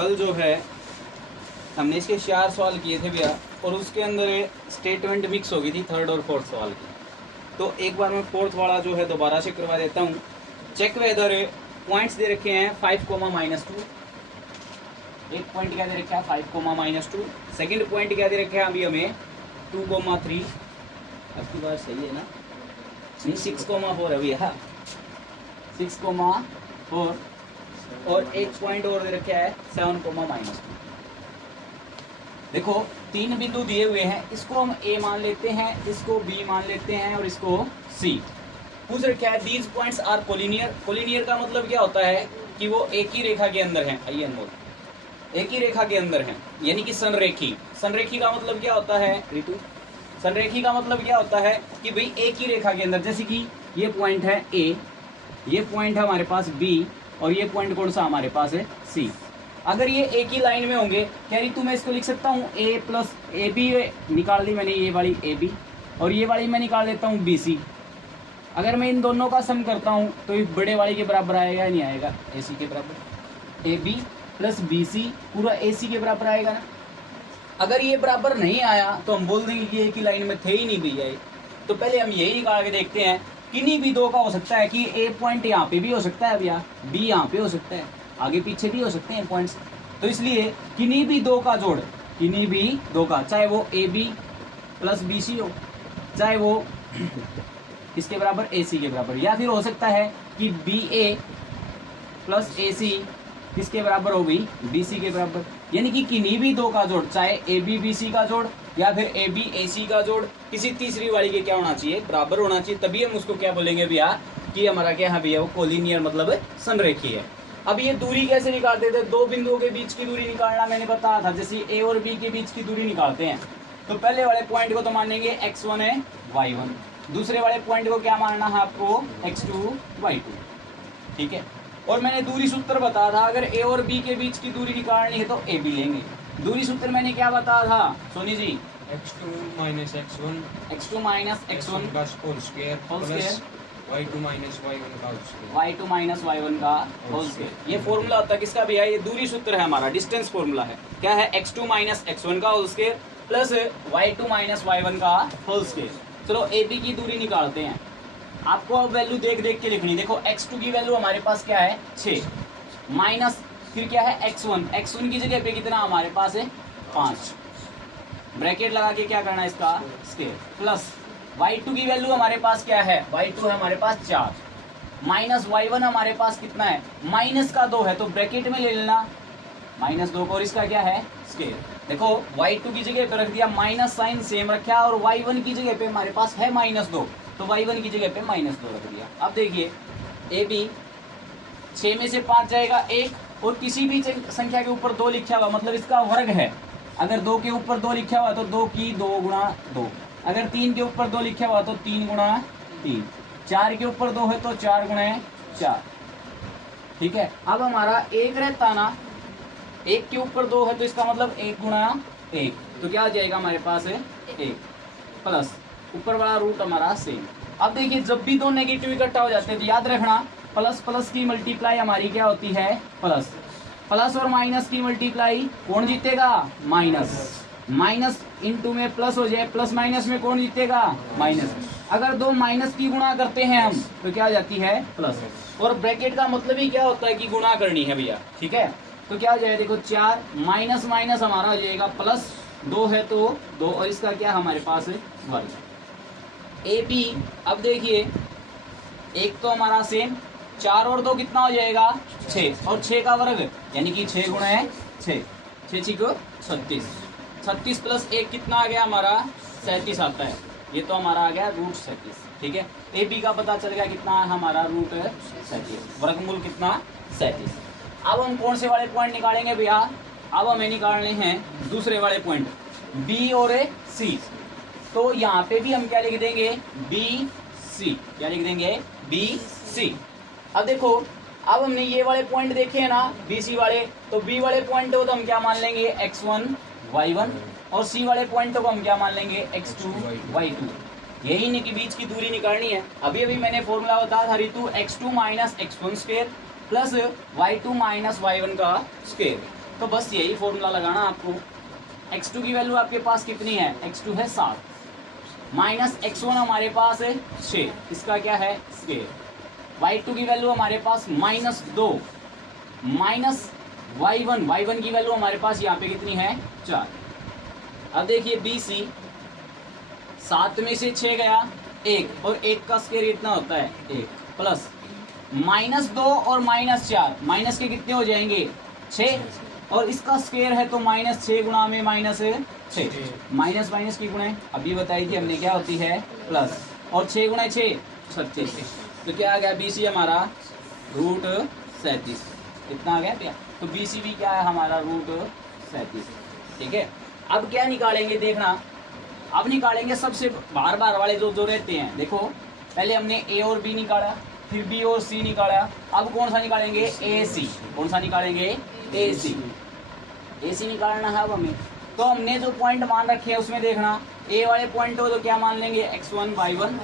कल जो है हमने इसके 4 सवाल किए थे भैया, और उसके अंदर स्टेटमेंट मिक्स हो गई थी थर्ड और फोर्थ सवाल की। तो एक बार मैं फोर्थ वाला जो है दोबारा से करवा देता हूँ। चेक वेदर पॉइंट्स दे रखे हैं 5,-2। एक पॉइंट क्या दे रखा है 5,-2। सेकंड पॉइंट क्या दे रखा है अभी हमें 2,3। आपकी बात सही है ना? नहीं 6,4 अभी है 6,4। और एक पॉइंट और दे रखा है 7,-2। देखो 3 बिंदु दिए हुए हैं, इसको हम ए मान लेते हैं, इसको बी मान लेते हैं और इसको सी। पूछ रखा है these points are collinear. Collinear का मतलब क्या होता है कि वो एक ही रेखा के अंदर हैं। आइए अनमोल, एक ही रेखा के अंदर हैं, यानी कि संरेखी। संरेखी का मतलब क्या होता है रितु? संरेखी का मतलब क्या होता है कि भाई एक ही रेखा के अंदर, जैसे कि ये पॉइंट है ए, ये पॉइंट है हमारे पास बी, और ये पॉइंट कौन सा हमारे पास है सी। अगर ये एक ही लाइन में होंगे, कह रही तू मैं इसको लिख सकता हूँ ए प्लस ए बी निकाल ली मैंने, ये वाली ए बी, और ये वाली मैं निकाल लेता हूँ बी सी। अगर मैं इन दोनों का सम करता हूँ तो ये बड़े वाली के बराबर आएगा या नहीं आएगा? ए सी के बराबर। A B plus B C पूरा ए सी के बराबर आएगा ना। अगर ये बराबर नहीं आया तो हम बोल देंगे कि एक ही लाइन में थे ही नहीं भैया ये। तो पहले हम यही निकाल के देखते हैं, किन्हीं भी दो का हो सकता है कि ए पॉइंट यहाँ पे भी हो सकता है भैया, बी यहाँ पे हो सकता है, आगे पीछे भी हो सकते हैं पॉइंट्स। तो इसलिए किन्हीं भी दो का जोड़, किन्हीं भी दो का, चाहे वो A B plus B C हो, चाहे वो इसके बराबर ए सी के बराबर, या फिर हो सकता है कि बी ए प्लस ए सी किसके बराबर हो गई? बी सी के बराबर। यानी कि किन्हीं भी दो का जोड़, चाहे ए बी बी सी का जोड़ या फिर ए बी ए सी का जोड़, किसी तीसरी वाली के क्या होना चाहिए? बराबर होना चाहिए। तभी हम उसको क्या बोलेंगे भैया कि हमारा क्या है भैया, वो कोलिनियर मतलब संरेखी है। अब ये दूरी कैसे निकालते थे? दो बिंदुओं के बीच की दूरी निकालना मैंने बताया था। जैसे ए और बी के बीच की दूरी निकालते हैं तो पहले वाले पॉइंट को तो मानेंगे x1 है y1, दूसरे वाले पॉइंट को क्या मानना है आपको? x2 y2। ठीक है। और मैंने दूरी सूत्र बताया था, अगर ए और बी के बीच की दूरी निकालनी है तो ए बी लेंगे। दूरी सूत्र मैंने क्या बताया था Soni ji? x2 minus x1 x2 minus x1 का whole square plus y2 minus y1 का whole square, y2 minus y1 का होल स्क्वायर। ये फॉर्मूला होता है किसका भैया? ये दूरी सूत्र है हमारा, डिस्टेंस फॉर्मूला है। क्या है? x2 minus x1 का whole square plus y2 minus y1 का होल स्क्वायर। चलो ए बी की दूरी निकालते हैं। आपको अब वैल्यू देख देख के लिखनी। देखो x2 की वैल्यू हमारे पास क्या है? 6 माइनस फिर क्या है x1, x1 की जगह पे कितना हमारे पास है? 5। ब्रैकेट लगा के क्या करना है इसका? स्क्वायर प्लस y2 की वैल्यू हमारे पास क्या है? y2 है हमारे पास 4 माइनस y1 हमारे पास कितना है? माइनस का 2 है तो ब्रैकेट में ले लेना -2 को, और इसका क्या है? स्क्वायर। देखो y2 की जगह पे रख दिया, माइनस साइन सेम रखा, और y1 की जगह पे हमारे पास है -2 तो y1 की जगह पे -2 रख दिया। अब देखिए ए बी 6 में से 5 जाएगा 1, और किसी भी संख्या के ऊपर 2 लिखा हुआ मतलब इसका वर्ग है। अगर 2 के ऊपर 2 लिखा हुआ तो 2 की 2 गुणा 2, अगर 3 के ऊपर 2 लिखा हुआ तो 3 गुणा 3, 4 के ऊपर 2 है तो 4 गुणा 4। ठीक है। अब हमारा 1 रहता ना, 1 के ऊपर 2 है तो इसका मतलब 1 गुणा 1, तो क्या आ जाएगा हमारे पास है 1 प्लस ऊपर वाला रूट हमारा सेम। अब देखिए जब भी दो नेगेटिव इकट्ठा हो जाते हैं तो याद रखना प्लस प्लस की मल्टीप्लाई हमारी क्या होती है? प्लस। प्लस और माइनस की मल्टीप्लाई कौन जीतेगा? माइनस। माइनस इंटू में प्लस हो जाए, प्लस माइनस में कौन जीतेगा? माइनस। अगर दो माइनस की गुणा करते हैं हम तो क्या आ जाती है? प्लस। और ब्रैकेट का मतलब ही क्या होता है कि गुणा करनी है भैया। ठीक है। तो क्या हो जाएगा? देखो 4 माइनस माइनस हमारा हो जाएगा प्लस, 2 है तो 2, और इसका क्या हमारे पास है? वर्ग। ए बी अब देखिए एक तो हमारा सेम, 4 और 2 कितना हो जाएगा? 6, और 6 का वर्ग यानी कि 6 गुणा 6, 6 6 को 36, 36 प्लस 1 कितना आ गया हमारा? 37 आता है। ये तो हमारा आ गया रूट 37। ठीक है। ए बी का पता चल गया कितना है हमारा? रूट 37, वर्गमूल कितना? 37। अब हम कौन से वाले पॉइंट निकालेंगे भैया? अब हमें निकालने हैं दूसरे वाले पॉइंट बी और सी। तो यहाँ पे भी हम क्या लिख देंगे? B C. क्या लिख देंगे? B C. अब देखो अब हमने ये वाले पॉइंट देखे हैं ना बी सी वाले, तो बी वाले पॉइंट को तो हम क्या मान लेंगे? x1 y1, और सी वाले पॉइंट को हम क्या मान लेंगे? x2 y2। यही नहीं कि बीच की दूरी निकालनी है। अभी अभी मैंने फॉर्मूला बताया था Ritu, x2 minus x1 square plus y2 minus y1 का स्क्वायर। तो बस यही फॉर्मूला लगाना आपको। x2 की वैल्यू आपके पास कितनी है, x2 है 7 माइनस x1 हमारे पास है 6, इसका क्या है स्केयर। y2 की वैल्यू हमारे पास -2 माइनस y1 की वैल्यू हमारे पास यहाँ पे कितनी है 4। अब देखिए BC 7 में से 6 गया 1 और 1 का स्केयर कितना होता है 1 प्लस -2 और -4 माइनस के कितने हो जाएंगे 6 और इसका स्केयर है तो -6 गुणा में -6 माइनस माइनस की गुणे अभी बताई थी हमने क्या होती है प्लस और 6 गुणे 6 36। तो क्या आ गया BC हमारा √37 कितना आ गया भैया। तो BC भी क्या है हमारा √37। ठीक है, अब क्या निकालेंगे देखना, अब निकालेंगे सबसे बार बार वाले जो रहते हैं। देखो पहले हमने A और B निकाला, फिर B और C निकाला, अब कौन सा निकालेंगे AC। कौन सा निकालेंगे AC निकालना है अब हमें। तो हमने जो पॉइंट मान रखे हैं उसमें देखना A वाले पॉइंट को तो क्या मान लेंगे x1 y1,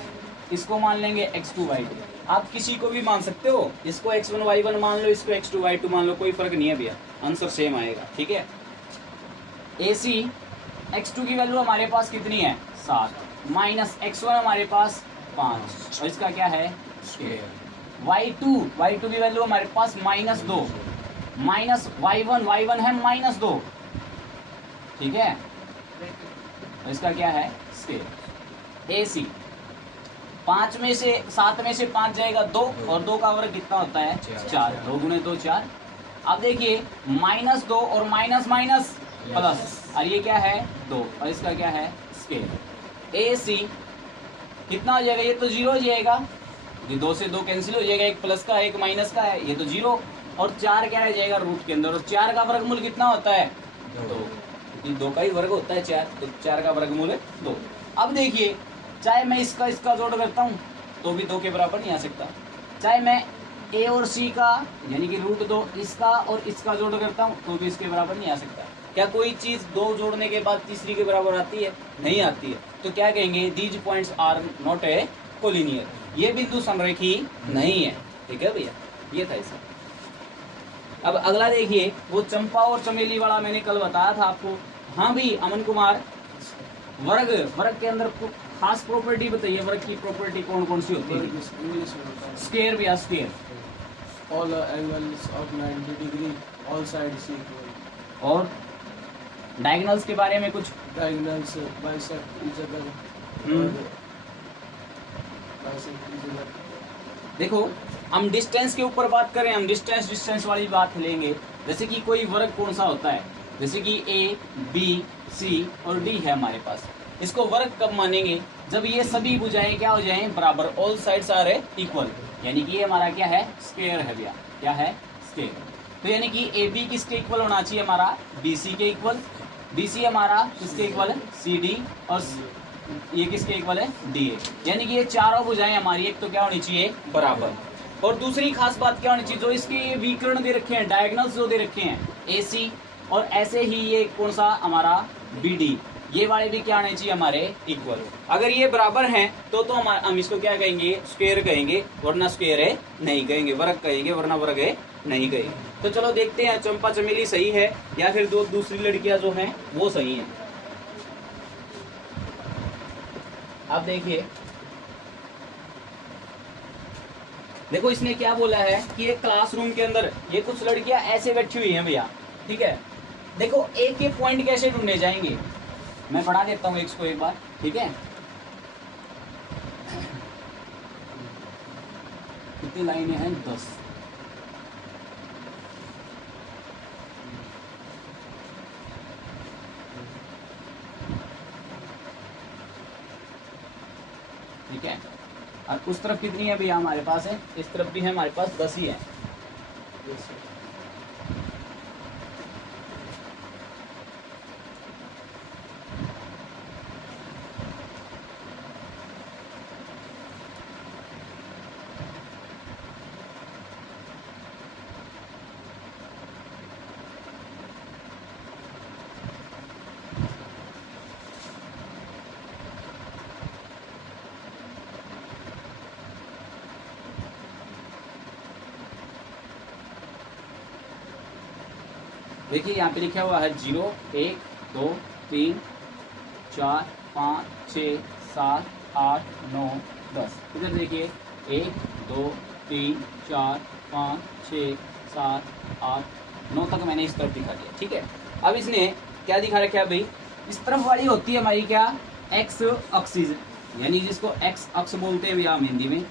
इसको मान लेंगे x2 y2। आप किसी को भी मान सकते हो, इसको x1 y1 मान लो, इसको x2 y2 मान लो, कोई फर्क नहीं है भैया, आंसर सेम आएगा। ठीक है, AC x2 की वैल्यू हमारे पास कितनी है 7 माइनस x1 हमारे पास 5 और इसका क्या है y2 की वैल्यू हमारे पास -2 माइनस y1 है -2। ठीक है, और इसका क्या है स्केयर। AC 7 में से 5 जाएगा 2 और 2 का वर्ग कितना होता है 4, 2 गुणे 2 4। अब देखिए -2 और माइनस माइनस प्लस और ये क्या है 2 और इसका क्या है स्केयर। AC कितना हो जाएगा, ये तो 0 हो जाएगा, ये 2 से 2 कैंसिल हो जाएगा, एक प्लस का एक माइनस का है, ये तो 0 और 4 क्या रह जाएगा रूट के अंदर, और 4 का वर्गमूल कितना होता है 2, क्योंकि 2 का ही वर्ग होता है 4, तो 4 का वर्गमूल है 2। अब देखिए चाहे मैं इसका जोड़ करता हूँ तो भी 2 के बराबर नहीं आ सकता, चाहे मैं A और C का यानी कि √2 इसका और इसका जोड़ करता हूँ तो भी इसके बराबर नहीं आ सकता। क्या कोई चीज 2 जोड़ने के बाद तीसरी के बराबर आती है, नहीं आती है। तो क्या कहेंगे these points are not a collinear, ये बिंदु समरेखी नहीं है। ठीक है भैया, ये था इसका। अब अगला देखिए, वो चंपा और चमेली वाला मैंने कल बताया था आपको। हाँ भी अमन कुमार, वर्ग के अंदर खास प्रॉपर्टी बताइए, वर्ग की प्रॉपर्टी कौन कौन सी होती है। स्क्वायर भैया square, all angles of 90 degree, all sides equal, और डायगोनल्स के बारे में कुछ diagonals bisect each other, हम्म। और bisect each other। देखो हम डिस्टेंस के ऊपर बात करें, हम डिस्टेंस वाली बात लेंगे। जैसे कि कोई वर्ग कौन सा होता है, जैसे कि A B C और D है हमारे पास, इसको वर्ग कब मानेंगे जब ये सभी भुजाएं क्या हो जाएं बराबर, ऑल साइड्स आर इक्वल, यानी कि ये हमारा क्या है स्क्वायर है भैया, क्या है स्क्वायर। तो यानी कि AB किसके इक्वल होना चाहिए हमारा BC के इक्वल, BC हमारा किसके इक्वल है CD, और ये किसके इक्वल है DA, यानी कि ये चारों भुजाएं हमारी एक तो क्या होनी चाहिए बराबर। और दूसरी खास बात क्या होनी चाहिए, जो इसके विकर्ण दे रखे हैं, डायगोनल्स जो दे रखे हैं AC, और ऐसे ही ये कौन सा हमारा BD, ये वाले भी क्या आने चाहिए हमारे इक्वल। अगर ये बराबर हैं तो हम इसको क्या कहेंगे स्क्वायर कहेंगे, वरना स्क्वायर है नहीं कहेंगे, वर्ग कहेंगे, वरना वर्ग है नहीं कहेंगे। तो चलो देखते हैं चंपा चमेली सही है या फिर दो दूसरी लड़कियां जो हैं वो सही हैं। अब देखिए, देखो इसने क्या बोला है कि एक क्लासरूम के अंदर ये कुछ लड़कियां ऐसे बैठी हुई हैं भैया। ठीक है, देखो एक एक पॉइंट कैसे ढूंढे जाएंगे, मैं पढ़ा देता हूँ इसको एक बार। ठीक है, कितनी लाइनें हैं 10। ठीक है, और उस तरफ कितनी है भैया हमारे पास है, इस तरफ भी है हमारे पास 10 ही है। देखिए यहाँ पे लिखा हुआ है 0 1 2 3 4 5 6 7 8 9 10। इधर देखिए 1 2 3 4 5 6 7 8 9 तक मैंने इस तरफ दिखा दिया। ठीक है, अब इसने क्या दिखा रखा है भाई, इस तरफ वाली होती है हमारी क्या, एक्स एक्सिस, यानी जिसको एक्स अक्ष बोलते हैं भैया हम हिंदी में,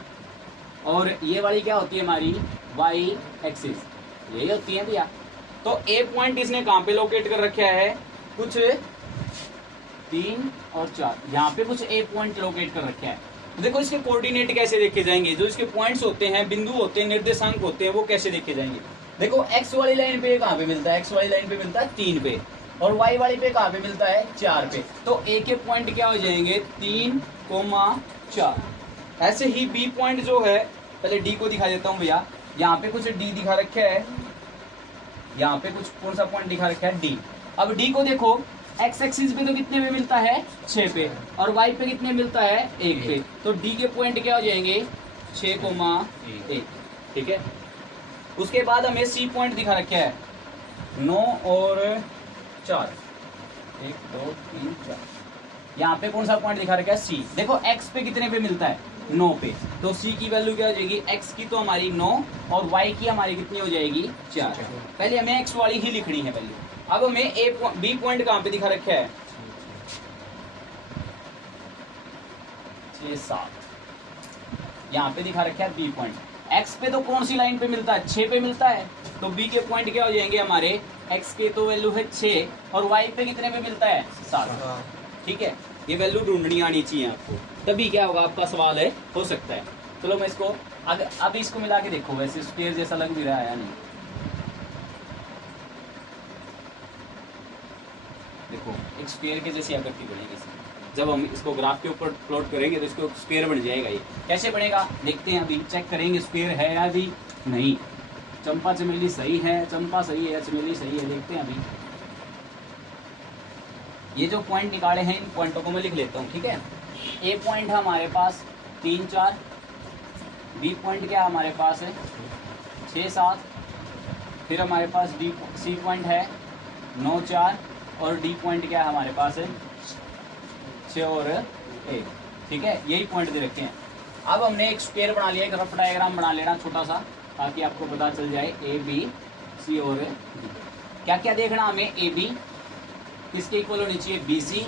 और ये वाली क्या होती है हमारी वाई एक्सिस, यही होती है भैया। तो ए पॉइंट इसने कहाँ पे लोकेट कर रखा है, कुछ 3 और 4 यहाँ पे कुछ ए पॉइंट लोकेट कर रखा है। तो देखो इसके कोऑर्डिनेट कैसे देखे जाएंगे, जो इसके पॉइंट्स होते हैं, बिंदु होते हैं, निर्देशांक होते हैं, वो कैसे देखे जाएंगे। देखो एक्स वाली लाइन पे कहाँ पे मिलता है, एक्स वाली लाइन पे मिलता है 3 पे, और वाई वाली पे कहाँ पे मिलता है 4 पे। तो ए के पॉइंट क्या हो जाएंगे 3, 4। ऐसे ही बी पॉइंट जो है, पहले डी को दिखा देता हूँ भैया, यहाँ पे कुछ डी दिखा रखा है, यहाँ पे कुछ कौन सा पॉइंट दिखा रखा है डी। अब डी को देखो एक्स एक्सिस पे तो कितने पे मिलता है 6 पे, और वाई पे कितने मिलता है 1 पे। तो डी के पॉइंट क्या हो जाएंगे 6,1। ठीक है, उसके बाद हमें सी पॉइंट दिखा रखा है 9 और 4, 1 2 3 4। यहाँ पे कौन सा पॉइंट दिखा रखा है सी। देखो एक्स पे कितने पे मिलता है 9 पे, तो सी की वैल्यू क्या हो जाएगी, एक्स की तो हमारी 9 और वाई की हमारी कितनी हो जाएगी 4। पहले हमें एक्स वाली ही लिखनी है वैल्यू। अब हमें बी पॉइंट कहाँ पे दिखा रखा है 6 7, यहाँ पे दिखा रखा है बी पॉइंट। एक्स पे तो कौन सी लाइन पे मिलता है 6 पे मिलता है, तो बी के पॉइंट क्या हो जाएंगे हमारे, एक्स के तो वैल्यू है 6 और वाई पे कितने पे मिलता है 7। ठीक है, ये वैल्यू ढूंढनी आनी चाहिए आपको, तभी क्या होगा आपका सवाल है हो सकता है। चलो मैं इसको अब इसको मिला के देखो, वैसे स्क्वायर जैसा लग भी रहा है या नहीं। देखो एक स्क्वायर के जैसी आकृति बनेगी इसमें, जब हम इसको ग्राफ के ऊपर प्लॉट करेंगे तो इसको स्क्वायर बन जाएगा। ये कैसे बनेगा देखते हैं, अभी चेक करेंगे स्क्वायर है या अभी नहीं। चंपा चमेली सही है, चंपा सही है या चमेली सही है, देखते हैं अभी। ये जो पॉइंट निकाले हैं इन पॉइंटों को मैं लिख लेता हूँ। ठीक है, ए पॉइंट है हमारे पास 3 4, बी पॉइंट क्या हमारे पास है 6 7, फिर हमारे पास सी पॉइंट है 9 4, और डी पॉइंट क्या है हमारे पास है 6 और 1। ठीक है, यही पॉइंट दे रखे हैं। अब हमने एक स्क्वायर बना लिया, एक रफ डायग्राम बना लेना छोटा सा, ताकि आपको पता चल जाए ए बी सी और डी। क्या क्या देखना हमें, ए बी किसके इक्वल होनी चाहिए बी सी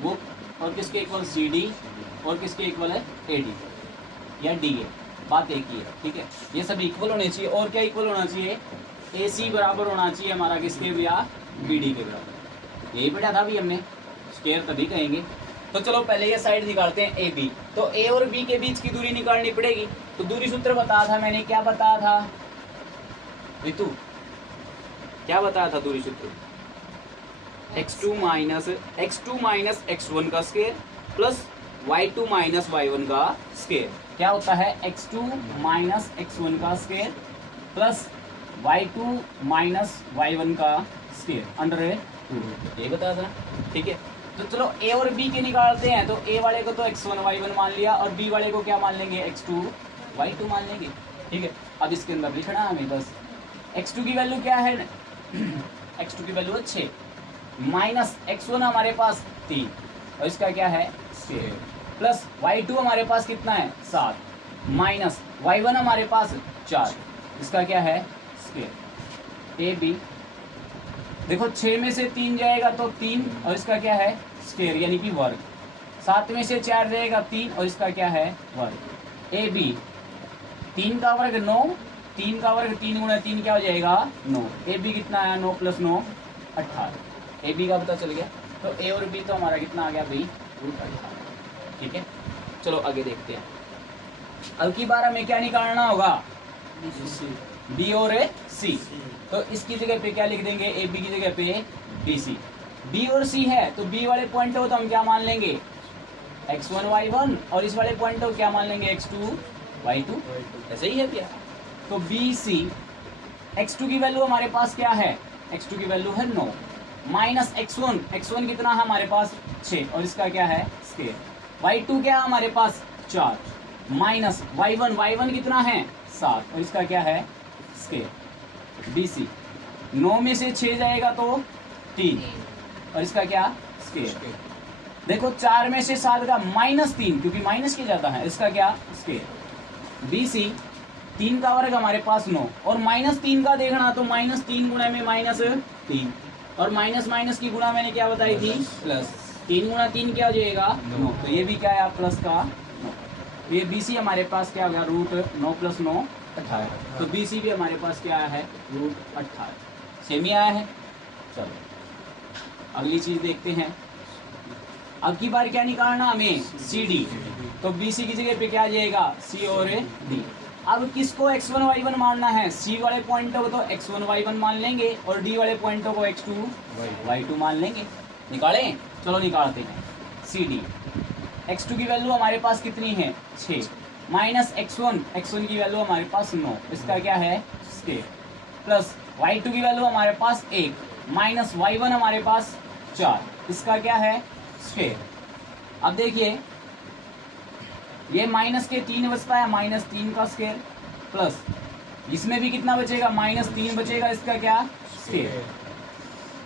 वो, और किसके इक्वल सी डी, और किसके इक्वल है ए डी या डी ए। बात एक ही है। ठीक है, ये सब इक्वल होने चाहिए। और क्या इक्वल होना चाहिए, ए सी बराबर होना चाहिए हमारा किसके भैया बी डी के बराबर। यही पढ़ा था अभी हमने, स्क्वायर तभी कहेंगे। तो चलो पहले ये साइड निकालते हैं ए बी। तो ए और बी के बीच की दूरी निकालनी पड़ेगी। तो दूरी सूत्र बताया था मैंने, क्या बताया था रितु, क्या बताया था दूरी सूत्र, x2 माइनस x1 का square plus y2 minus y1 का स्क्वायर। क्या होता है x2 माइनस x1 का square plus y2 minus y1 का स्क्वायर अंडर 2, ये बताया था। ठीक है, तो चलो ए और बी के निकालते हैं। तो ए वाले को तो x1 y1 मान लिया, और बी वाले को क्या मान लेंगे x2 y2 मान लेंगे। ठीक है, अब इसके अंदर लिखना है हमें बस x2 की वैल्यू क्या है x2 की वैल्यू है 6, माइनस x1 हमारे पास 3 और इसका क्या है 6, प्लस y2 हमारे पास कितना है 7, माइनस y1 हमारे पास 4, इसका क्या है स्क्वायर। ए बी देखो 6 में से 3 जाएगा तो 3 और इसका क्या है स्क्वायर यानी कि वर्ग। 7 में से 4 जाएगा 3 और इसका क्या है वर्ग। ए बी 3 का वर्ग 9, 3 का वर्ग 3 गुणा 3 क्या हो जाएगा 9। ए बी कितना आया 9 प्लस 9 18। ए बी का पता चल गया। तो ए और बी तो हमारा कितना आ गया भाई रूट 18। ठीक है, चलो आगे देखते हैं। अब की बार हमें क्या निकालना होगा बी और सी। तो इसकी जगह पे क्या लिख देंगे, ए बी की जगह पे बी सी। बी और सी है तो बी वाले पॉइंट हो तो हम क्या मान लेंगे x1 y1, और इस वाले पॉइंट को क्या मान लेंगे x2 y2। ऐसे ही है क्या। तो बी सी x2 की वैल्यू हमारे पास क्या है, x2 की वैल्यू है 9, माइनस x1 कितना है हमारे पास 6 और इसका क्या है स्क्वायर। y2 क्या है हमारे पास 4, माइनस y1 कितना है 7 और इसका क्या है स्क्वायर। बी सी 9 में से 6 जाएगा तो 3, और इसका क्या स्क्वायर। देखो 4 में से 7 का -3, क्योंकि माइनस किया जाता है, इसका क्या स्क्वायर। BC 3 का वर्ग हमारे पास 9, और -3 का देखना तो -3 गुणा में -3, और माइनस माइनस की गुणा मैंने क्या बताई थी, प्लस। 3 गुणा 3 क्या हो जाएगा 9, तो ये भी क्या है प्लस का 9। तो ये BC हमारे पास क्या हो गया, रूट 9 + 9 18। तो BC भी हमारे पास क्या आया है, रूट 18। सेम ही आया है। चलो अगली चीज देखते हैं। अब की बार क्या निकालना हमें, CD। तो BC की जगह पे क्या आ जाएगा, C और D। अब किसको x1 y1 मानना है, C वाले पॉइंटों को तो x1 y1 मान लेंगे, और D वाले पॉइंटों को x2 y2 मान लेंगे। निकालें, चलो निकालते हैं। CD x2 की वैल्यू हमारे पास कितनी है 6, माइनस x1 की वैल्यू हमारे पास 9, इसका क्या है स्क्वायर, प्लस y2 की वैल्यू हमारे पास 1, माइनस y1 हमारे पास 4, इसका क्या है स्क्वायर। अब देखिए ये माइनस के 3 बचता है, -3 का स्क्वायर, प्लस इसमें भी कितना बचेगा, -3 बचेगा, इसका क्या स्क्वायर।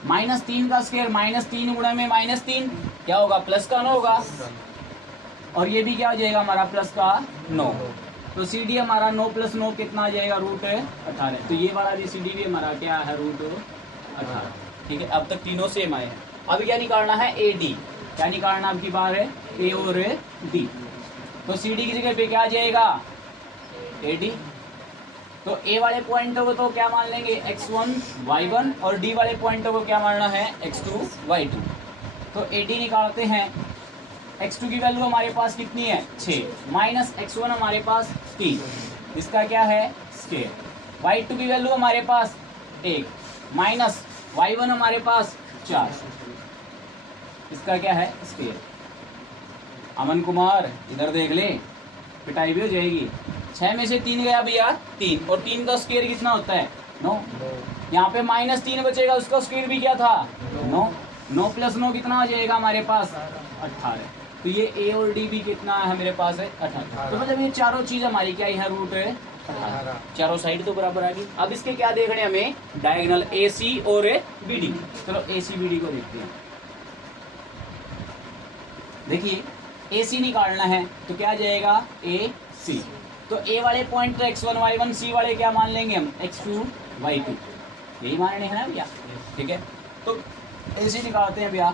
-3 का स्क्वायर, -3 गुणा में -3 क्या होगा, प्लस का 9 होगा, और ये भी क्या हो जाएगा हमारा प्लस का 9। तो CD हमारा 9 + 9 कितना आ जाएगा, रूट 18। तो ये वाला भी CD भी हमारा क्या है, रूट 18। ठीक है, अब तक तीनों सेम आए हैं। अब क्या निकालना है, AD। क्या निकालना अब की बार है, A और D। तो CD की जगह पे क्या आ जाएगा, AD। तो A वाले पॉइंटों को तो क्या मान लेंगे, x1 y1, और D वाले पॉइंटों को क्या मानना है, x2 y2। तो AD निकालते हैं। x2 की वैल्यू हमारे पास कितनी है 6, माइनस x1 हमारे पास 3, इसका क्या है स्क्वायर। y2 की वैल्यू हमारे पास 1, माइनस y1 हमारे पास 4, इसका क्या है स्क्वायर। अमन कुमार इधर देख ले, पिटाई भी हो जाएगी। 6 में से 3 गया भैया 3, और 3 का स्क्वायर कितना होता है 9। यहाँ पे -3 बचेगा, उसका स्क्वायर भी क्या था 9। 9 + 9 कितना आ जाएगा हमारे पास 18। तो ये A और D भी कितना है मेरे पास है 18। तो मतलब ये चारों चीज हमारी क्या है, रूट है 18। चारों साइड तो बराबर आ गई। अब इसके क्या देखने हमें, डायगोनल AC और BD। चलो AC BD को देखते हैं। देखिए AC निकालना है तो क्या आ जाएगा AC। तो A वाले पॉइंट तो x1 y1, C वाले क्या मान लेंगे हम x2 y2, यही मानने हैं ना भैया। ठीक है, तो AC निकालते हैं भैया।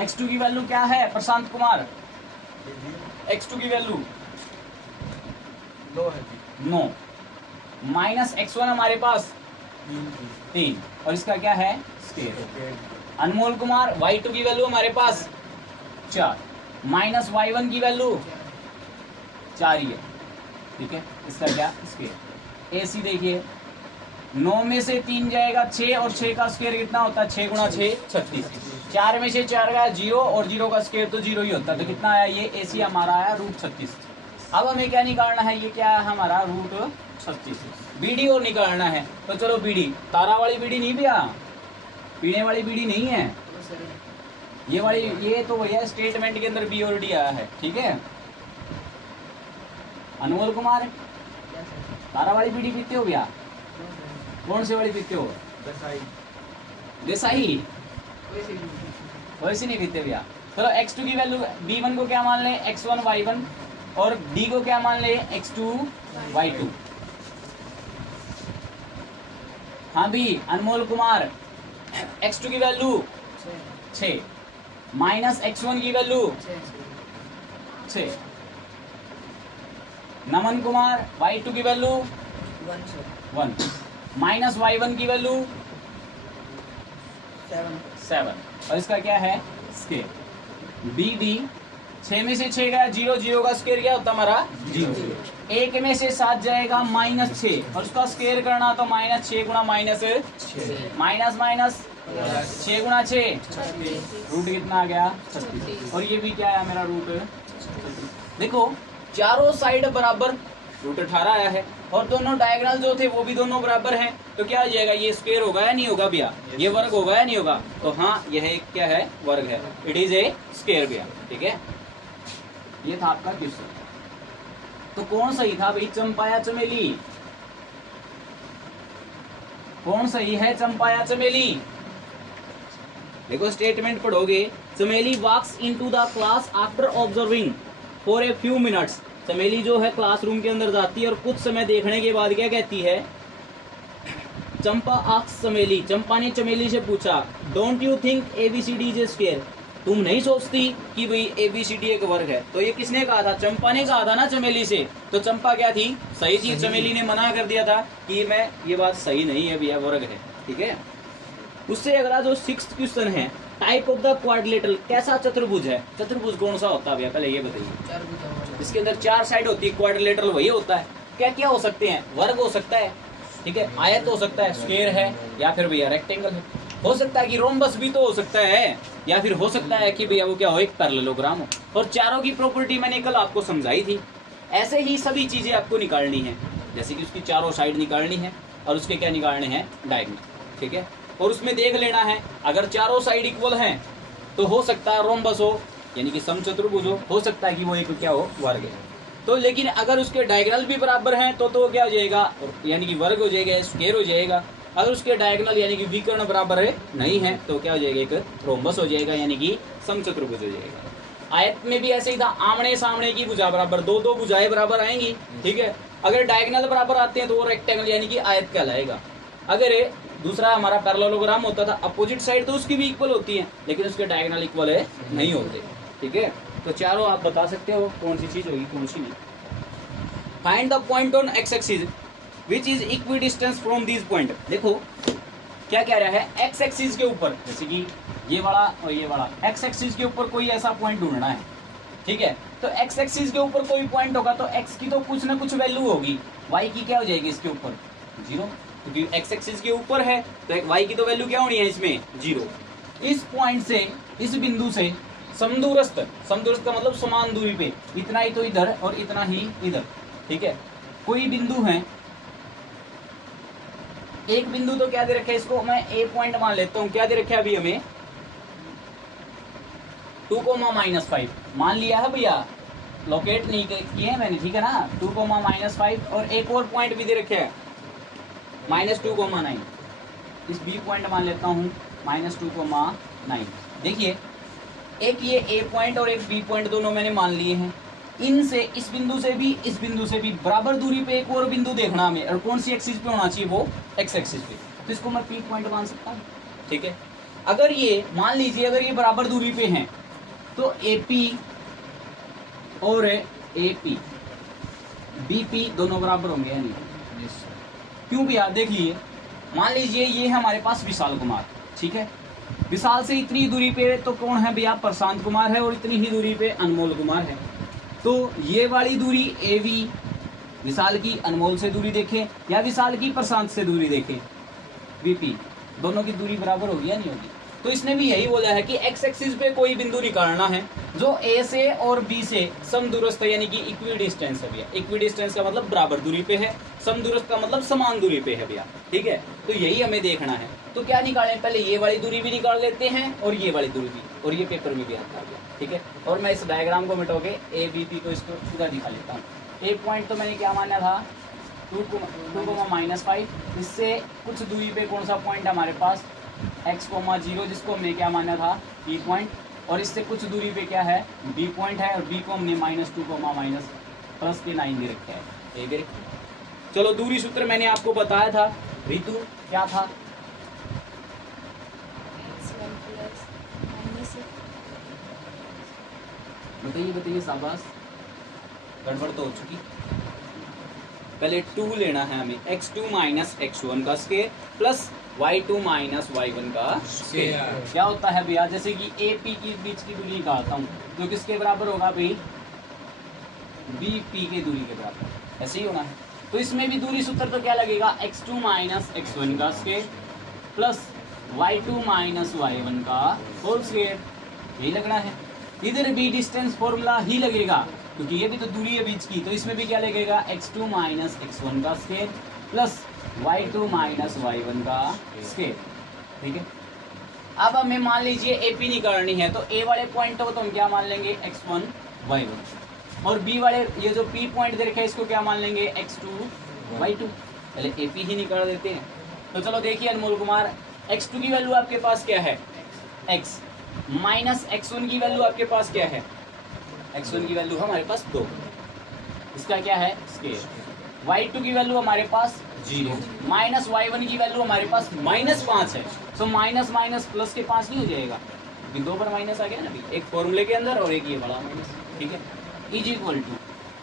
x2 की वैल्यू क्या है प्रशांत कुमार, x2 की वैल्यू 9, माइनस x1 हमारे पास 3, और इसका क्या है स्क्वायर। अनमोल कुमार y2 की वैल्यू हमारे पास 4, माइनस y1 की वैल्यू 4 ही है। ठीक है, इसका क्या स्क्वायर। AC देखिए 9 में से 3 जाएगा 6, और 6 का स्क्वायर कितना होता है, 6 गुणा 6 36। 4 में से 4 का 0, और 0 का स्क्वायर तो 0 ही होता है। तो कितना आया, ये AC हमारा आया रूट 36। अब हमें क्या निकालना है, ये क्या है हमारा रूट 36। BD और निकालना है। तो चलो BD, तारा वाली BD नहीं भैया, पीने वाली BD नहीं है ये वाली, ये तो भैया स्टेटमेंट के अंदर B और D आया है। ठीक है, अनमोल कुमार तारा वाली BD पीते हो भैया, कौन से वाली पीते हो, देसाई, वैसे नहीं पीते भैया। चलो x2 की वैल्यू B1 को क्या मान लें, x1 y1, और D को क्या मान लें, x2 y2। हाँ भी अनमोल कुमार, x2 की वैल्यू 6, माइनस x1 की वैल्यू 6। नमन कुमार y2 की वैल्यू 1, माइनस y1 की वैल्यू 7, और इसका क्या है स्क्वायर। BD 6 में से 6 गया 0, 0 का स्क्वायर क्या होता है हमारा 0। 1 में से 7 जाएगा -6, और उसका स्क्वायर करना तो -6 गुणा -6, माइनस माइनस 6 गुणा 6 रूट कितना आ गया 36, और ये भी क्या है मेरा रूट 36। देखो चारों साइड बराबर रूट 18 आया है, और दोनों डायगोनल जो थे वो भी दोनों बराबर हैं। तो क्या आ जाएगा, ये स्क्वायर होगा या नहीं होगा भैया, ये वर्ग होगा या नहीं होगा। तो हाँ यह एक क्या है, वर्ग है, इट इज ए स्क्वायर भैया। ठीक है, ये था आपका क्वेश्चन। तो कौन सही था भाई, चंपा या चमेली, कौन सही है, चंपा या चमेली? देखो स्टेटमेंट पढ़ोगे, Chameli walks into the class after observing for a few minutes. Chameli जो है क्लासरूम के अंदर जाती है और कुछ समय देखने के बाद क्या कहती है, चंपा आस्क्स चमेली, चंपा ने चमेली से पूछा, don't you think ABCD is a square, तुम नहीं सोचती कि भाई ABCD एक वर्ग है? तो ये किसने कहा था, चंपा ने कहा था ना चमेली से। तो चंपा क्या थी, सही थी, चमेली ने मना कर दिया था कि मैं ये बात सही नहीं है भैया, वर्ग है, ठीक है। उससे अगला जो 6th क्वेश्चन है, टाइप ऑफ द क्वाड्रिलेटरल, कैसा चतुर्भुज है? चतुर्भुज कौन सा होता है भैया, पहले ये बताइए। इसके अंदर 4 साइड होती है, क्वाड्रिलेटरल वही होता है। क्या क्या हो सकते हैं, वर्ग हो सकता है, ठीक है, आयत हो सकता है, स्क्वायर है, या फिर भैया रेक्टेंगल है, हो सकता है कि रोम्बस भी तो हो सकता है, या फिर हो सकता है कि भैया वो क्या हो, एक पैरेललोग्राम हो। और चारों की प्रॉपर्टी मैंने कल आपको समझाई थी। ऐसे ही सभी चीजें आपको निकालनी है, जैसे कि उसकी चारों साइड निकालनी है और उसके क्या निकालने हैं, डायगोनल, ठीक है। और उसमें देख लेना है, अगर चारों साइड इक्वल हैं तो हो सकता है रोम्बस हो, यानी कि समचतुर्भुज हो सकता है कि वो एक क्या हो, वर्ग है। तो लेकिन अगर उसके डायगोनल भी बराबर हैं तो क्या हो जाएगा, यानी कि वर्ग हो जाएगा, स्क्वायर हो जाएगा। अगर उसके डायगोनल यानी कि विकर्ण बराबर है नहीं है तो क्या हो जाएगा, एक रोम्बस हो जाएगा, यानी कि समचतुर्भुज हो जाएगा। आयत में भी ऐसे ही था, आमने सामने की भुजा बराबर, दो भुजाएं बराबर आएंगी, ठीक है। अगर डायगोनल बराबर आते हैं तो वो रेक्टेंगल यानी कि आयत कहलाएगा। अगर दूसरा हमारा पैरेललोग्राम होता था, अपोजिट साइड तो उसकी भी इक्वल होती है लेकिन उसके डायगोनल इक्वल है नहीं होते, ठीक है। तो चारों आप बता सकते हो कौन सी चीज होगी, कौन सी नहीं। Find the point on x axis which is equidistance from this point. देखो क्या कह रहा है, एक्स एक्सिस के ऊपर, जैसे कि ये वाला और ये वाला, एक्स एक्सिस के ऊपर कोई ऐसा पॉइंट ढूंढना है, ठीक है। तो एक्स एक्सिस के ऊपर कोई पॉइंट होगा तो एक्स की तो कुछ ना कुछ वैल्यू होगी, वाई की क्या हो जाएगी इसके ऊपर, 0, क्योंकि एक्स एक्सिस के ऊपर है तो वाई की तो वैल्यू क्या होनी है इसमें, 0। इस पॉइंट से, इस बिंदु से समदूरस्थ, समदूरस्थ का मतलब समान दूरी पे, इतना ही तो इधर और इतना ही इधर, ठीक है। कोई बिंदु है, एक बिंदु तो क्या दे रखा है, इसको मैं ए पॉइंट मान लेता हूं। क्या दे रखा है अभी हमें, 2,-5 मान लिया है भैया, लोकेट नहीं किए हैं मैंने, ठीक है ना। 2,-5 और एक और पॉइंट भी दे रखे है -2,9। इस बी पॉइंट मान लेता हूँ -2,9। देखिए एक ये ए पॉइंट और एक बी पॉइंट दोनों मैंने मान लिए हैं। इनसे, इस बिंदु से भी, इस बिंदु से भी बराबर दूरी पे एक और बिंदु देखना हमें, और कौन सी एक्सिस पे होना चाहिए, वो एक्स एक्सिस पे। तो इसको मैं पी पॉइंट मान सकता हूँ, ठीक है। अगर ये मान लीजिए, अगर ये बराबर दूरी पे हैं तो AP और AP BP दोनों बराबर होंगे या नहीं, क्यों भैया, देख लिए, मान लीजिए ये है हमारे पास विशाल कुमार, ठीक है। विशाल से इतनी दूरी पे तो कौन है भैया, प्रशांत कुमार है, और इतनी ही दूरी पे अनमोल कुमार है। तो ये वाली दूरी AV, विशाल की अनमोल से दूरी देखें या विशाल की प्रशांत से दूरी देखें, VP, दोनों की दूरी बराबर होगी या नहीं होगी। तो इसने भी यही बोला है कि एक्स एक्सिस पे कोई बिंदु निकालना है जो A से और B से समदूरस्थ यानी कि इक्विडिस्टेंस है भैया। इक्विडिस्टेंस का मतलब बराबर दूरी पे है, समदूरस्थ का मतलब समान दूरी पे है भैया, ठीक है। तो यही हमें देखना है। तो क्या निकालें, पहले ये वाली दूरी भी निकाल लेते हैं और ये वाली दूरी भी, और ये पेपर में भी आता है, ठीक है। और मैं इस डायग्राम को मिटा के ABP को इसको सीधा दिखा लेता हूँ। ए पॉइंट तो मैंने क्या माना था, 2,-5, इससे कुछ दूरी पे कौन सा पॉइंट हमारे पास, x,0, जिसको हमने क्या माना था, B पॉइंट, और इससे कुछ दूरी पे क्या है, B पॉइंट है, और B को हमने -2,-+9 दे रखा है, ये दे रखा है। चलो दूरी सूत्र मैंने आपको बताया था, ऋतु क्या था, बताइए शाबाश, गड़बड़ तो हो चुकी। पहले 2 लेना है हमें, x2 - x1 का स्क्वायर प्लस y2 - y1 का स्क्वायर। क्या होता है भैया, जैसे कि AP की बीच की दूरी निकालता हूँ जो किसके बराबर होगा भाई, BP के दूरी के बराबर, ऐसे ही होना है। तो इसमें भी दूरी सूत्र तो क्या लगेगा, x2 - x1 का स्क्वायर प्लस y2 - y1 का होल स्क्वायर, यही लगना है। इधर भी डिस्टेंस फॉर्मूला ही लगेगा क्योंकि ये भी तो दूरी है बीच की, तो इसमें भी क्या लगेगा, x2 - x1 का स्क्वायर प्लस y2 - y1 का स्क्वायर, ठीक है। अब हमें मान लीजिए AP निकालनी है, तो A वाले पॉइंट को तो हम क्या मान लेंगे, x1 y1, और B वाले ये जो P पॉइंट दे रखा है इसको क्या मान लेंगे, x2 y2। पहले AP ही निकाल देते हैं, तो चलो देखिए अनमोल कुमार, x2 की वैल्यू आपके पास क्या है x, माइनस x1 की वैल्यू आपके पास क्या है, x1 की वैल्यू हमारे पास 2, इसका क्या है स्केयर। y2 की वैल्यू हमारे पास 0, माइनस y1 की वैल्यू हमारे पास -5 है। सो माइनस माइनस प्लस के 5 नहीं हो जाएगा, अभी 2 पर माइनस आ गया ना अभी, एक फॉर्मूले के अंदर और एक ये बड़ा माइनस, ठीक है। इज इक्वल टू,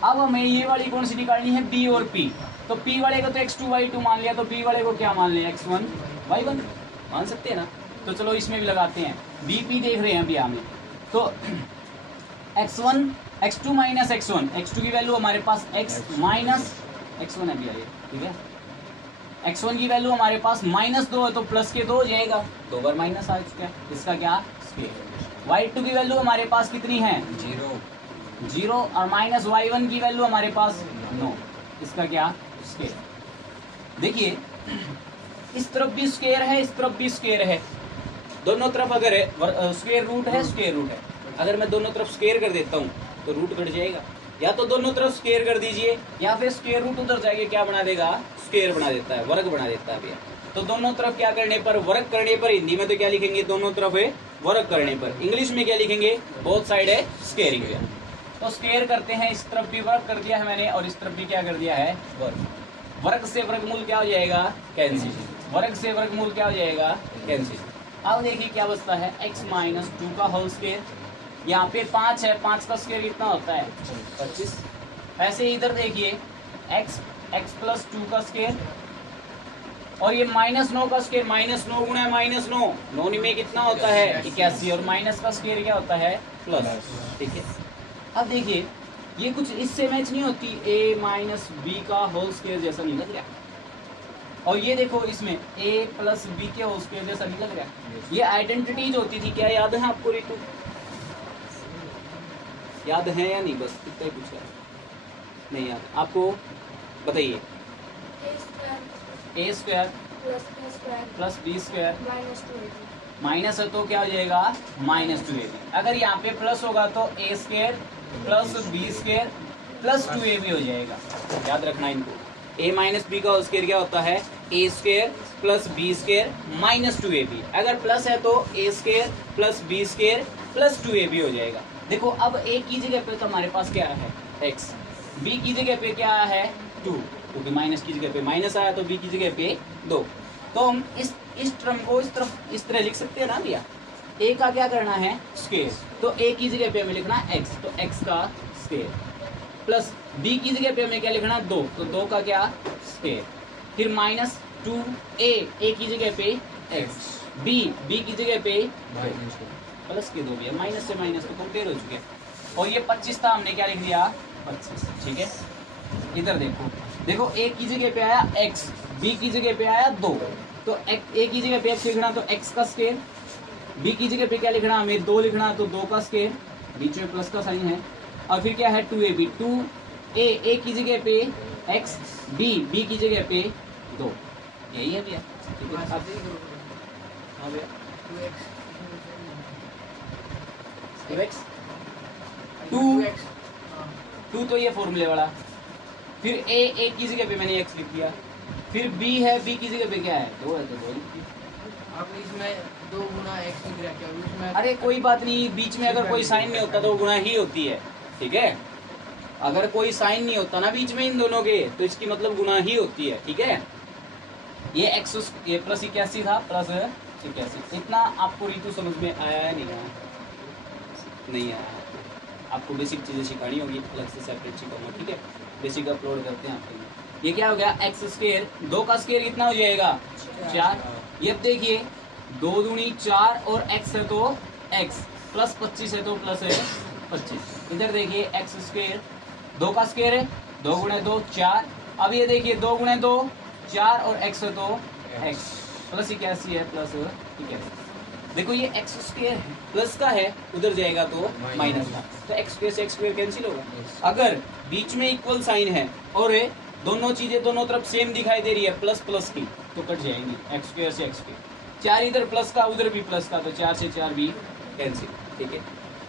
अब हमें ये वाली कौन सी निकालनी है, b और p। तो p वाले को तो x2 y2 मान लिया, तो p वाले को क्या मान लिया, x1 y1 मान सकते हैं ना। तो चलो इसमें भी लगाते हैं, bp देख रहे हैं अभी हमें, तो x2 माइनस x2 की वैल्यू हमारे पास x माइनस x1 अभी आई, ठीक है। x1 की वैल्यू हमारे पास -2 है, तो प्लस के 2 हो जाएगा, 2 बार माइनस आ चुका है, इसका क्या स्केयर। y2 की वैल्यू हमारे पास कितनी है 0 और माइनस y1 की वैल्यू हमारे पास 9, इसका क्या स्केयर। देखिए इस तरफ भी स्केयर है, इस तरफ भी स्केयर है, दोनों तरफ अगर स्क्वायर रूट है, स्क्वायर रूट है, अगर मैं दोनों तरफ स्क्वायर कर देता हूँ तो रूट कट जाएगा, या तो दोनों तरफ स्क्वायर कर दीजिए या फिर स्क्वायर रूट उधर जाके क्या बना देगा, स्क्वायर बना देता है, वर्ग बना देता है भैया। तो दोनों तरफ क्या करने पर, वर्ग करने पर, हिंदी में तो क्या लिखेंगे, दोनों तरफ है वर्ग करने पर, इंग्लिश में क्या लिखेंगे, बोथ साइड है स्क्वायरिंग है। तो स्क्वायर करते हैं, इस तरफ भी वर्ग कर दिया है मैंने और इस तरफ भी क्या कर दिया है वर्ग, वर्ग से वर्गमूल क्या हो जाएगा कैंसिल, वर्ग से वर्गमूल क्या हो जाएगा कैंसिल। अब देखिए क्या बचता है, x माइनस 2 का होल स्क्वायर, यहाँ पे 5 है, 5 का स्क्वायर कितना होता है 25। ऐसे ही इधर देखिए x प्लस 2 का स्क्वायर, और ये -9 का स्क्वायर, -9 गुणा -9, 9 में कितना होता है 81, और माइनस का स्क्वायर क्या होता है प्लस, ठीक है। अब देखिए ये कुछ इससे मैच नहीं होती, a माइनस बी का होल स्क्वायर जैसा नहीं लग रहा, और ये देखो इसमें a प्लस बी के होल स्क्वायर जैसा नहीं लग रहा। ये आइडेंटिटीज होती थी, क्या याद है आपको रितु, याद है या नहीं, बस इतना ही पूछा, नहीं याद आपको, बताइए। a square plus B square minus है तो क्या हो जाएगा -2ab। अगर यहाँ पे प्लस होगा तो a square plus B square plus 2ab हो जाएगा, याद रखना इनको। a माइनस बी का होल स्क्वायर क्या होता है, a square plus B square minus 2ab। अगर प्लस है तो a square plus B square plus 2ab हो जाएगा। देखो अब a की जगह पे तो हमारे पास क्या है x, b की जगह पे क्या है 2, क्योंकि माइनस की जगह पे माइनस आया तो b की जगह पे 2। तो हम इस टर्म को इस तरफ इस तरह लिख सकते हैं ना भैया, a का क्या करना है स्क्वायर, तो a की जगह पे हमें लिखना है x, तो x का स्क्वायर, प्लस b की जगह पे हमें क्या लिखना है 2, तो 2 का क्या स्क्वायर, फिर -2a की जगह पे x, b की जगह पे प्लस के 2 भैया, माइनस से माइनस तो कंपेयर हो चुके हैं, और ये 25 था, हमने क्या लिख दिया 25, ठीक है। इधर देखो a की जगह पे आया x, b की जगह पे आया 2, तो a की जगह पे x लिखना तो x का स्क्वायर, b की जगह पे क्या लिखना हमें 2 लिखना, तो 2 का स्क्वायर, बीच में प्लस का साइन है, और फिर क्या है 2ab, 2a की जगह पे x, b की जगह पे 2, यही है भैया, ठीक है। हाँ भैया 2 तो ये फॉर्मूले वाला, फिर a की जगह पे मैंने x लिख दिया, फिर b है, b की जगह पे क्या है 2 है तो 2 लिख दिया। अब इसमें 2 गुना x लिख रहा क्या इसमें, अरे कोई बात नहीं, बीच में अगर कोई साइन नहीं होता तो गुणा ही होती है, ठीक है। अगर कोई साइन नहीं होता ना बीच में इन दोनों के, तो इसकी मतलब गुणा ही होती है, ठीक है। ये x ये प्लस 81 था, प्लस 81, इतना आपको रीतु समझ में आया है नहीं आया, नहीं आया, आपको बेसिक चीज़ें सिखानी होगी, अलग से सेपरेट सिखाऊंगा, ठीक है। बेसिक अपलोड करते हैं आपके लिए। ये क्या हो गया x स्क्वायर, 2 का स्क्वायर कितना हो जाएगा 4, ये अब देखिए 2 दूनी 4 और x है तो x, प्लस 25 है तो प्लस है 25। इधर देखिए x स्क्वायर 2 का स्क्वायर है, 2 गुणे 2 4, अब ये देखिए 2 गुणे 2 4 और x है तो x, प्लस 81 है प्लस 81। देखो ये x स्क्वायर है, प्लस का है, उधर जाएगा तो माइनस का, तो x स्क्वायर से x स्क्वायर कैंसिल होगा। अगर बीच में इक्वल साइन है और दोनों चीजें दोनों तरफ सेम दिखाई दे रही है प्लस प्लस की, तो कट जाएंगी, x स्क्वायर से x स्क्वायर, 4 इधर प्लस का उधर भी प्लस का, तो 4 से 4 भी कैंसिल, ठीक है।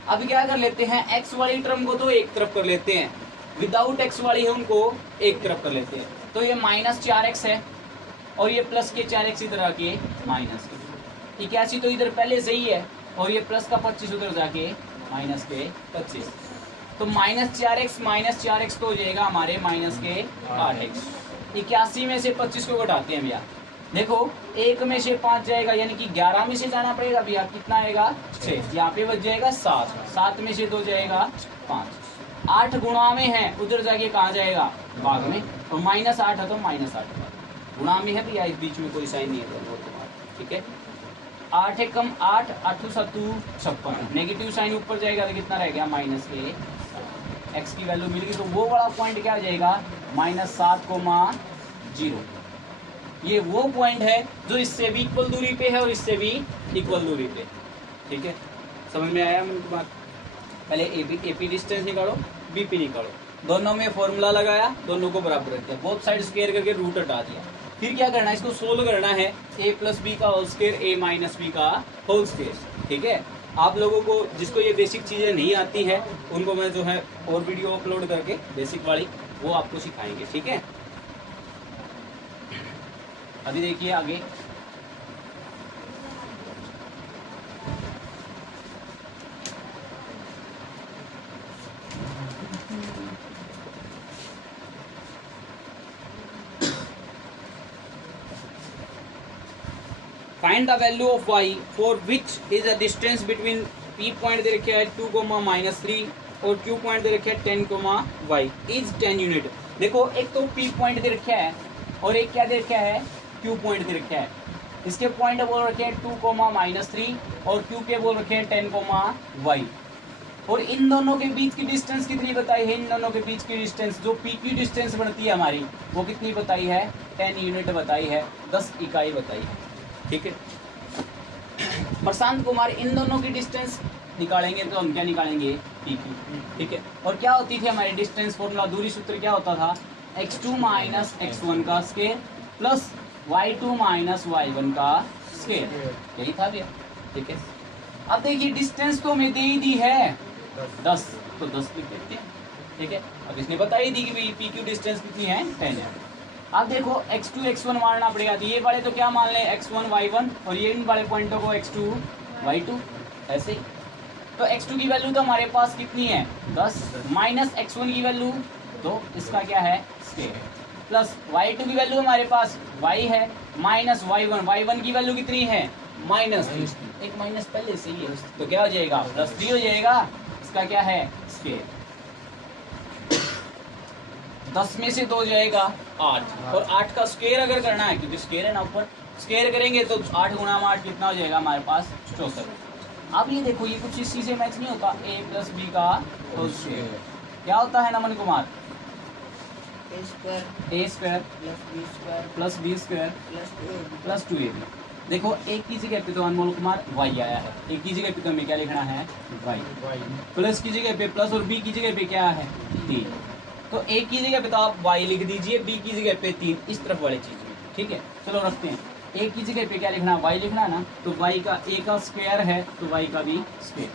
अब क्या कर लेते हैं, x वाली टर्म को तो एक तरफ कर लेते हैं, विदाउट x वाली है उनको एक तरफ कर लेते हैं। तो ये -4x है और ये प्लस के 4x इधर आके माइनस के 81 तो इधर पहले से ही है, और ये प्लस का 25 उधर जाके माइनस के 25, तो -4x तो हो जाएगा हमारे माइनस के 8x। 81 में से 25 को घटाते हैं भैया, देखो 1 में से 5 जाएगा, यानी कि 11 में से जाना पड़ेगा भैया, कितना आएगा 6, यहाँ पे बच जाएगा 7, 7 में से 2 जाएगा 5, 8 गुणा में है उधर जाके कहाँ जाएगा भाग में, और -8 है तो -8 गुणा में है भैया, इस बीच में कोई साइन नहीं है तो ठीक है। 8 एक कम 8, 8 7 56, नेगेटिव साइन ऊपर जाएगा तो कितना रह गया माइनस के, एक्स की वैल्यू मिल गई, तो वो वाला पॉइंट क्या आ जाएगा -7,0। ये वो पॉइंट है जो इससे भी इक्वल दूरी पे है और इससे भी इक्वल दूरी पे, ठीक है। समझ में आया मुझे बात? पहले एपी डिस्टेंस निकालो, बीपी निकालो, दोनों में फॉर्मूला लगाया, दोनों को बराबर रख दिया, बोथ साइड स्क्वायर करके रूट हटा दिया। फिर क्या करना है, इसको सोल्व करना है, a + b का होल स्क्वायर, a - b का होल स्क्वायर, ठीक है। आप लोगों को जिसको ये बेसिक चीज़ें नहीं आती है उनको मैं जो है और वीडियो अपलोड करके बेसिक वाली वो आपको सिखाएंगे, ठीक है। अभी देखिए आगे, find the value of y for which is the distance between p point दे रखे है 2,-3 और q पॉइंट दे रखे है 10, y इज 10 यूनिट। देखो एक तो p पॉइंट दे रखा है और एक क्या दे रखा है q पॉइंट दे रखा है। इसके पॉइंट बोल रखे हैं 2,-3 और q के बोल रखे हैं 10, y। और इन दोनों के बीच की डिस्टेंस कितनी बताई है, इन दोनों के बीच की डिस्टेंस जो p की डिस्टेंस बनती है हमारी वो कितनी बताई है, 10 यूनिट बताई है, 10 इकाई बताई है, ठीक है। प्रशांत कुमार इन दोनों की डिस्टेंस निकालेंगे तो हम क्या निकालेंगे पी की, ठीक है। और क्या होती थी हमारी डिस्टेंस फॉर्मूला, दूरी सूत्र क्या होता था, x2 - x1 का स्क्वायर प्लस y2 - y1 का स्क्वायर, यही था भैया, ठीक है। अब देखिए डिस्टेंस तो हमें दे ही दी है 10, तो 10 लिख देते हैं, ठीक है। अब इसने बता ही दी कि भाई पी की डिस्टेंस कितनी है 10 है। अब देखो x2 x1 मारना पड़ेगा, तो ये वाले तो क्या मान लें x1 y1 और ये इन वाले पॉइंटों को x2 y2, ऐसे ही। तो x2 की वैल्यू तो हमारे पास कितनी है 10, माइनस x1 की वैल्यू तो इसका क्या है स्क्वायर, प्लस y2 की वैल्यू हमारे पास y है, माइनस y1 की वैल्यू कितनी है -3, एक माइनस पहले से ही है, तो क्या हो जाएगा +3 हो जाएगा, इसका क्या है स्क्वायर। 10 में से 2 जाएगा 8, और 8 का स्क्वायर अगर करना है क्योंकि स्क्वायर है ना ऊपर, स्क्वायर करेंगे तो 8 गुणा 8 कितना हो जाएगा हमारे पास 64। अब ये देखो ये कुछ इस चीज़ से मैच नहीं होता, a + b का होल स्क्वायर क्या होता है Naman Kumar, a square plus b square plus 2ab। देखो एक की जगह पे तो अनमोल कुमार y आया है, एक की जगह पे तो हमें क्या लिखना है y, प्लस की जगह पे प्लस और b की जगह पे क्या है 3, तो a की जगह पे तो आप y लिख दीजिए, b की जगह पे 3 इस तरफ वाली चीज में, ठीक है। चलो रखते हैं, a की जगह पे क्या लिखना है y लिखना है ना, तो y का a का स्क्वायर है तो y का भी स्क्वायर।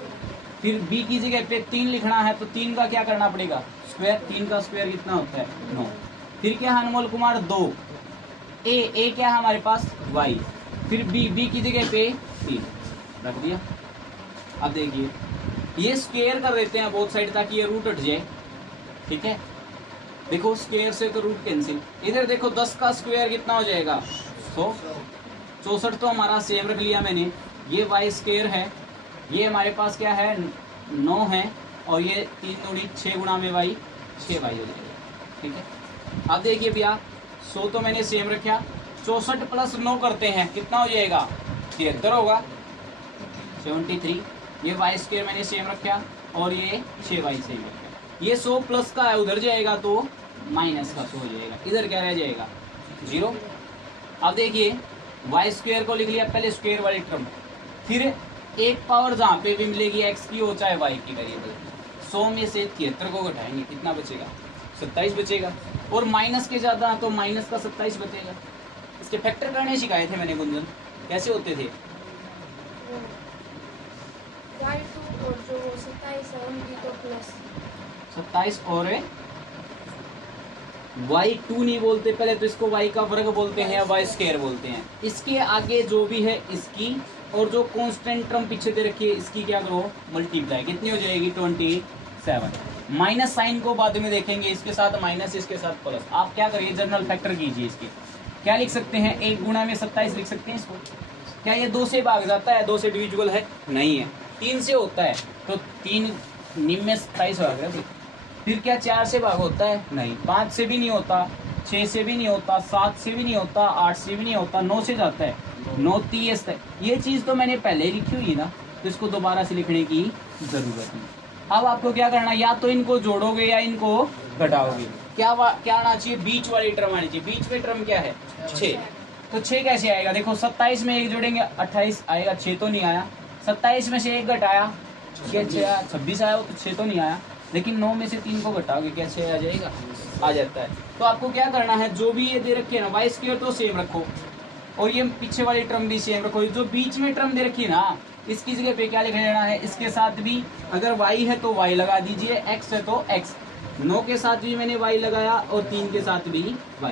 फिर b की जगह पे 3 लिखना है तो 3 का क्या करना पड़ेगा स्क्वायर, 3 का स्क्वायर कितना होता है 9। फिर क्या है अनमोल कुमार 2, a क्या है हमारे पास y, फिर b की जगह पे 3 रख दिया। अब देखिए ये स्क्वायर कर देते हैं बोथ साइड ताकि ये रूट हट जाए, ठीक है। देखो स्क्वायर से तो रूट कैंसिल, इधर देखो 10 का स्क्वायर कितना हो जाएगा 100, 64 तो हमारा सेम रख लिया मैंने, ये y स्क्वायर है, ये हमारे पास क्या है 9 है, और ये 3 दूनी 6 गुणा में y 6y हो जाएगा, ठीक है। अब देखिए भैया 100 तो मैंने सेम रखा, 64 प्लस 9 करते हैं कितना हो जाएगा 73 होगा 73, ये y स्क्वायर मैंने सेम रखा और ये 6y सेम रखा, ये 100 प्लस का है उधर जाएगा तो माइनस का 100 हो जाएगा, इधर क्या रह जाएगा 0। अब देखिए y स्क्वायर को लिख लिया पहले स्क्वायर वाली टर्म, फिर एक पावर जहाँ पे भी मिलेगी x की हो चाहे y की वेरिएबल, 100 में से 73 को घटाएंगे कितना बचेगा 27 बचेगा, और माइनस के ज़्यादा तो माइनस का 27 बचेगा। इसके फैक्टर करने सिखाए थे मैंने गुंजन, कैसे होते थे y2 और जो 27 है उनकी तो प्लस 27 और y2 नहीं बोलते पहले, तो इसको y का वर्ग बोलते हैं या y स्क्वायर बोलते हैं। इसके आगे जो भी है इसकी, और जो कांस्टेंट टर्म पीछे दे रखी है इसकी क्या करो, मल्टीप्लाई, कितनी हो जाएगी 27। माइनस साइन को बाद में देखेंगे, इसके साथ माइनस इसके साथ प्लस। आप क्या करिए, जनरल फैक्टर कीजिए इसके। क्या लिख सकते हैं, 1 गुणा में 27 लिख सकते हैं इसको। क्या ये 2 से भाग जाता है, 2 से डिविजिबल है, नहीं है, 3 से होता है, तो 3 निम में 27 भाग रहा है। फिर क्या 4 से भाग होता है, नहीं, 5 से भी नहीं होता, 6 से भी नहीं होता, 7 से भी नहीं होता, 8 से भी नहीं होता, 9 से जाता है, 9 30 तक। ये चीज़ तो मैंने पहले ही लिखी हुई है ना, तो इसको दोबारा से लिखने की जरूरत नहीं। अब आपको क्या करना, या तो इनको जोड़ोगे या इनको घटाओगे। क्या आना चाहिए, बीच वाली टर्म आनी चाहिए। बीच में टर्म क्या है, 6। तो 6 कैसे आएगा, देखो 27 में 1 जोड़ेंगे 28 आएगा, 6 तो नहीं आया। 27 में से 1 घटाया, 6 आया, 26 आया, तो 6 तो नहीं आया। लेकिन 9 में से 3 को घटाओगे, कैसे आ जाएगा, आ जाता है। तो आपको क्या करना है, जो भी ये दे रखी है ना वाई स्क्वायर तो सेम रखो, और ये पीछे वाली टर्म भी सेम रखो। जो बीच में टर्म दे रखी है ना, इसकी जगह पे क्या लिख लेना है, इसके साथ भी अगर y है तो y लगा दीजिए, x है तो x। 9 के साथ भी मैंने y लगाया और 3 के साथ भी y।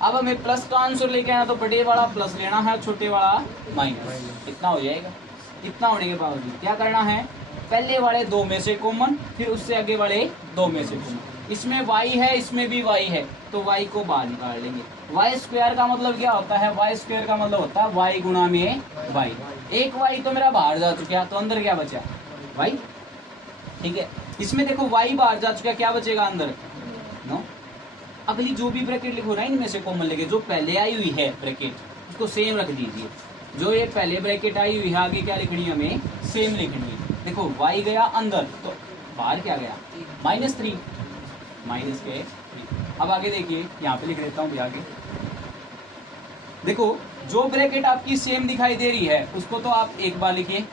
अब हमें प्लस का आंसर लेके आना, तो बड़े वाला प्लस लेना है, छोटे वाला माइनस। कितना हो जाएगा, इतना होने के बावजूद क्या करना है, पहले वाले 2 में से कॉमन, फिर उससे आगे वाले 2 में से कॉमन। इसमें y है, इसमें भी y है, तो y को बाहर निकाल लेंगे। y स्क्वायर का मतलब क्या होता है, y स्क्वायर का मतलब होता है y गुणा में y। एक y तो मेरा बाहर जा चुका, तो अंदर क्या बचा, y। ठीक है, इसमें देखो y बाहर जा चुका, क्या बचेगा अंदर, 9। अगली जो भी ब्रैकेट लिखो ना, इनमें से कॉमन लेके, जो पहले आई हुई है ब्रैकेट उसको सेम रख दीजिए। जो ये पहले ब्रैकेट आई हुई है, आगे क्या लिखनी है, हमें सेम लिखनी है। देखो y गया अंदर, तो बाहर क्या गया, -3, माइनस के 3। अब आगे देखिए, यहाँ पे लिख देता हूँ आगे। देखो जो ब्रैकेट आपकी सेम दिखाई दे रही है उसको तो आप एक बार लिखिए,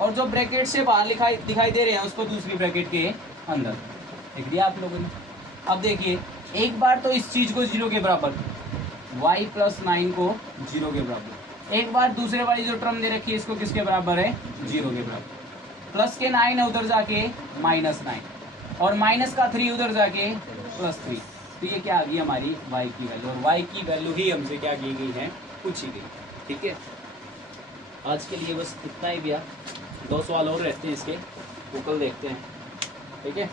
और जो ब्रैकेट से बाहर दिखाई दे रहे हैं उसको दूसरी ब्रैकेट के अंदर लिख दिया आप लोगों ने। अब देखिए, एक बार तो इस चीज को 0 के बराबर, y + 9 को 0 के बराबर। एक बार दूसरे वाली जो टर्म दे रखी है इसको किसके बराबर है, 0 के बराबर। प्लस के 9 है उधर जाके -9, और माइनस का 3 उधर जाके +3। तो ये क्या आ गई हमारी y की वैल्यू, और y की वैल्यू ही हमसे क्या की गई है, पूछी गई। ठीक है, आज के लिए बस इतना ही भैया। 2 सवाल और रहते हैं इसके, वो कल देखते हैं। ठीक है।